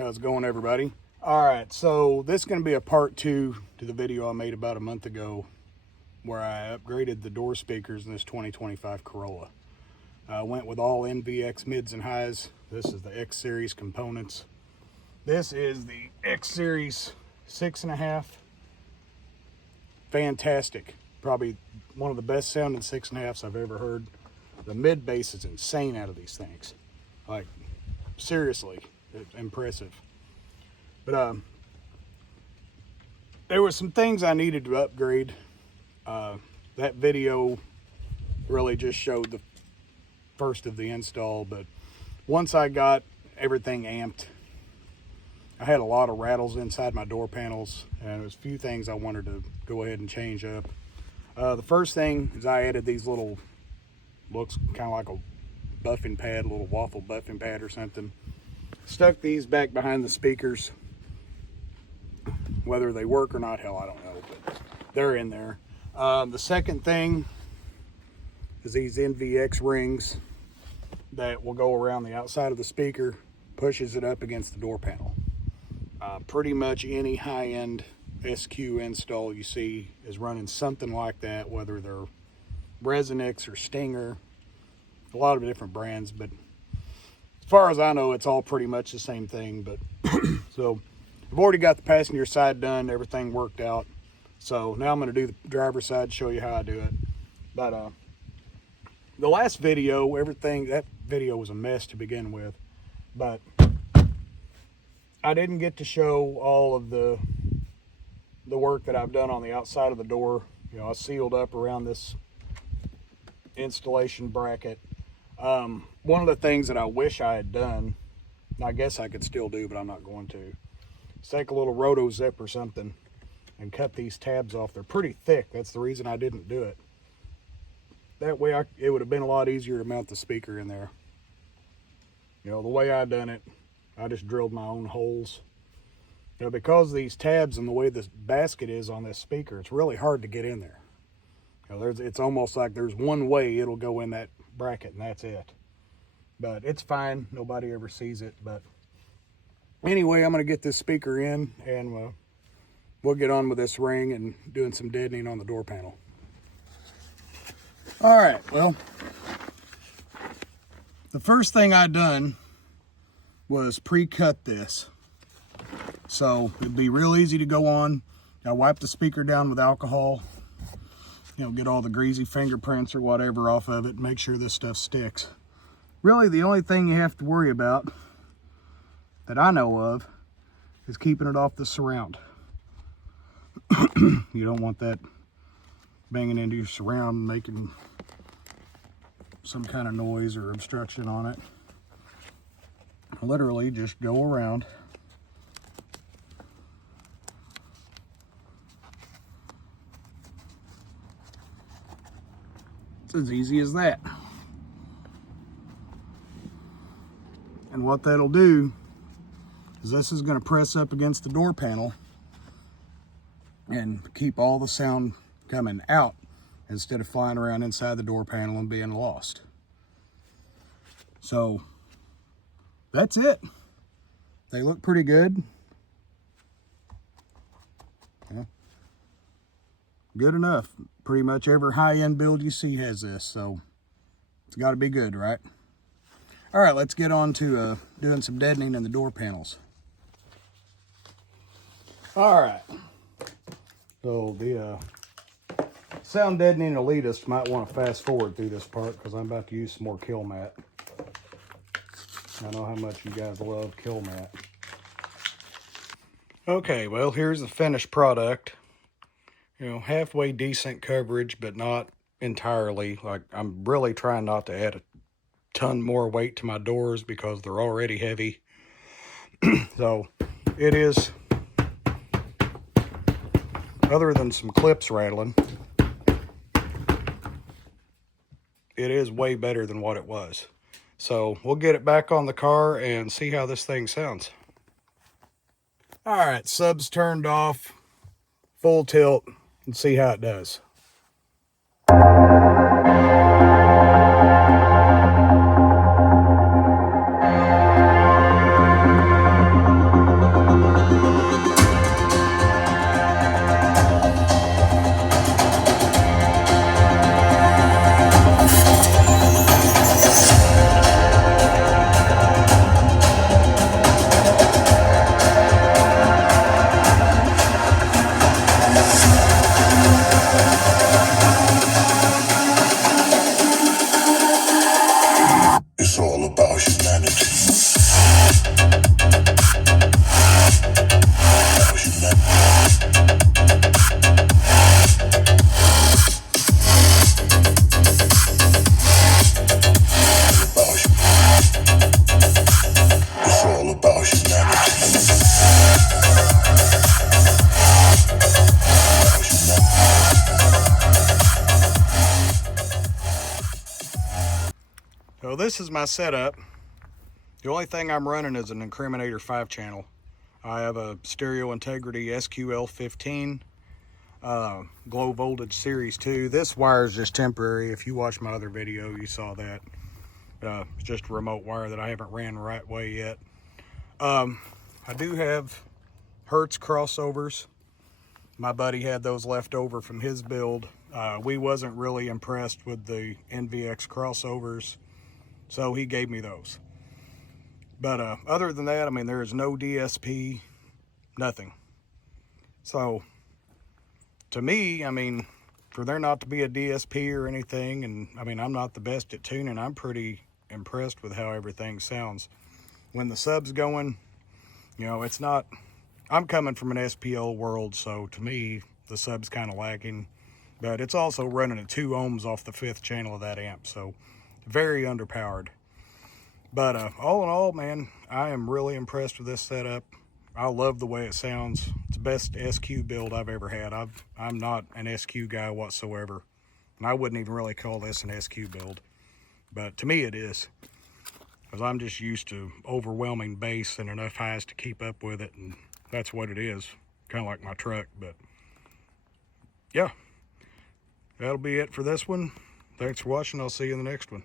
How's it going, everybody? All right, so this is going to be a part 2 to the video I made about a month ago where I upgraded the door speakers in this 2025 Corolla. I went with all NVX mids and highs. This is the X Series components. This is the X Series 6.5. Fantastic. Probably one of the best sounding 6.5s I've ever heard. The mid bass is insane out of these things. Like, seriously, it's impressive. But there were some things I needed to upgrade. That video really just showed the first of the install, but once I got everything amped, I had a lot of rattles inside my door panels, and there's a few things I wanted to go ahead and change up. The first thing is I added these little, looks kind of like a buffing pad, a little waffle buffing pad or something. Stuck these back behind the speakers. Whether they work or not, hell, I don't know, but they're in there. The second thing is these NVX rings that will go around the outside of the speaker, pushes it up against the door panel. Pretty much any high-end SQ install you see is running something like that, whether they're Resonix or Stinger, a lot of different brands, but as far as I know, it's all pretty much the same thing. But so I've already got the passenger side done, everything worked out. So now I'm going to do the driver's side, show you how I do it. But the last video, that video was a mess to begin with, but I didn't get to show all of the work that I've done on the outside of the door. You know, I sealed up around this installation bracket. One of the things that I wish I had done, and I guess I could still do, but I'm not going to, is take a little roto zip or something and cut these tabs off. They're pretty thick. That's the reason I didn't do it. That way it would have been a lot easier to mount the speaker in there. You know, the way I done it, I just drilled my own holes. You know, because of these tabs and the way this basket is on this speaker, it's really hard to get in there. You know, it's almost like there's one way it'll go in that bracket and that's it. But it's fine. Nobody ever sees it. But anyway, I'm going to get this speaker in and we'll get on with this ring and doing some deadening on the door panel. All right, well, the first thing I done was pre-cut this. So it'd be real easy to go on. I wipe the speaker down with alcohol, you know, get all the greasy fingerprints or whatever off of it, make sure this stuff sticks. Really, the only thing you have to worry about that I know of is keeping it off the surround. You don't want that banging into your surround, making some kind of noise or obstruction on it. Literally just go around. It's as easy as that. And what that'll do is this is going to press up against the door panel and keep all the sound coming out instead of flying around inside the door panel and being lost. So that's it. They look pretty good. Yeah. Good enough. Pretty much every high-end build you see has this, so it's got to be good, right? All right, let's get on to doing some deadening in the door panels. All right. So the sound deadening elitist might want to fast forward through this part because I'm about to use some more kill mat. I know how much you guys love kill mat. Okay, well, here's the finished product. You know, halfway decent coverage, but not entirely. Like, I'm really trying not to add a ton more weight to my doors because they're already heavy. So it is, other than some clips rattling, it is way better than what it was. So we'll get it back on the car and see how this thing sounds. All right, subs turned off, full tilt, and see how it does. this is my setup. The only thing I'm running is an Incriminator 5-channel. I have a Stereo Integrity SQL15 low voltage series 2. This wire is just temporary. If you watch my other video, you saw that. It's just a remote wire that I haven't ran the right way yet. I do have Hertz crossovers. My buddy had those left over from his build. We wasn't really impressed with the NVX crossovers, so he gave me those. But other than that, I mean, there is no DSP, nothing. So to me, I mean, for there not to be a DSP or anything, and I mean, I'm not the best at tuning, I'm pretty impressed with how everything sounds. When the sub's going, you know, it's not, I'm coming from an SPL world, so to me, the sub's kind of lacking, but it's also running at 2 ohms off the 5th channel of that amp, so very underpowered. But all in all, man, I am really impressed with this setup. I love the way it sounds. It's the best SQ build I've ever had. I'm not an SQ guy whatsoever, and I wouldn't even really call this an SQ build, but to me it is, because I'm just used to overwhelming bass and enough highs to keep up with it, and that's what it is, kind of like my truck. But yeah, that'll be it for this one. Thanks for watching. I'll see you in the next one.